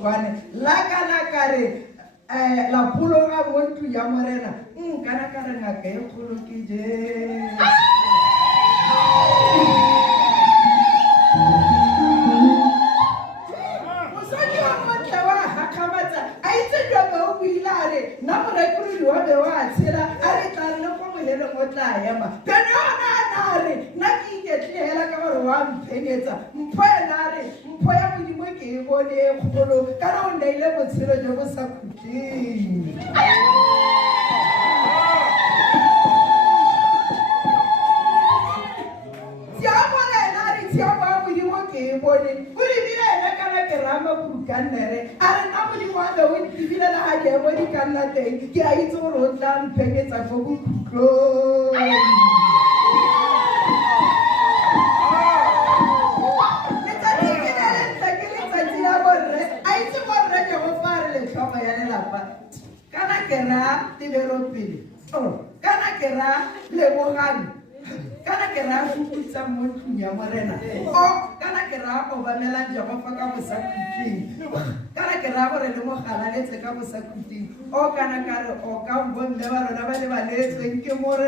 Lakanakare, la puloga want to Yamarena, Kanakaranga, Kulukije. I said, you're going to now I couldn't do other words. I can't know what I am. Penonare, Naki get here like our one peneta, Mpoyanare, Mpoyam, Wiki, Bode, Polo, Caron, they level Silla Javasakuti. Tiama, we want to body. Will it be like a Rama Pukanere? I don't know what the wind to be that I have when you cannot take. Yeah, it's all road down, packets of clothes. I took a record of Farley, Chama, Canakera, developing. Oh, Canakera, Lemohan. Canakera, who put someone to Yamarena. Oh, Canakera, Obamela, Jamafaka was Sakuti. Canakera, or a Lemohana, let's take up a Sakuti. Oh, Canakara, or come one never, let's think you more.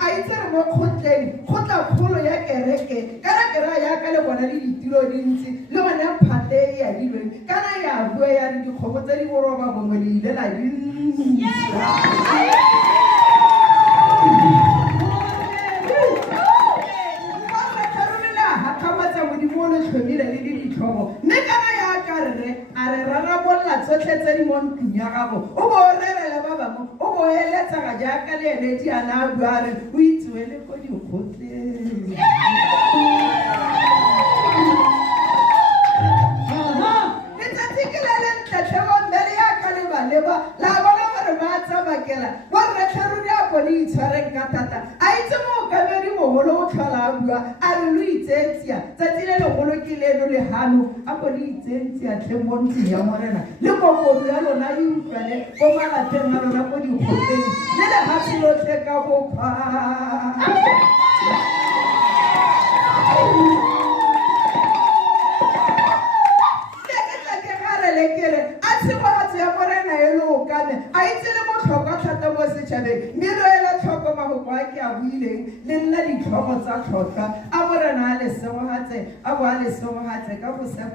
I said, more content, Kota Polo Yakereke, Karakara Yakala, one of the Tilodins, Lomana Pate, I didn't. Can I have where you come to the war of a woman? Then I didn't. Hakamata with the Polish community trouble. Nekayakare, Ararabola, such as anyone to Yarabo. Oh, Baba, oh, let's have a jacket and a now garden. We to any good you put this. It's a ticket that you want Maria Caliba, never, Lavana Matabakela. What Racharudia police are in Catata. I don't know, Holo Calabua, I read Tentia, Tatina Holokile Hanu, Apolitentia, Temonti, Yamarena. Look over the Alona, you credit, Omana Temana, what you put in. Let a hassle take a walk. I see what Yamarena Elo Gane. I tell him what Hogata was each other. Miro Chokoma, why are we? Then let it trouble that Hoka. Our analysis so hate, our analysis so hate, I was a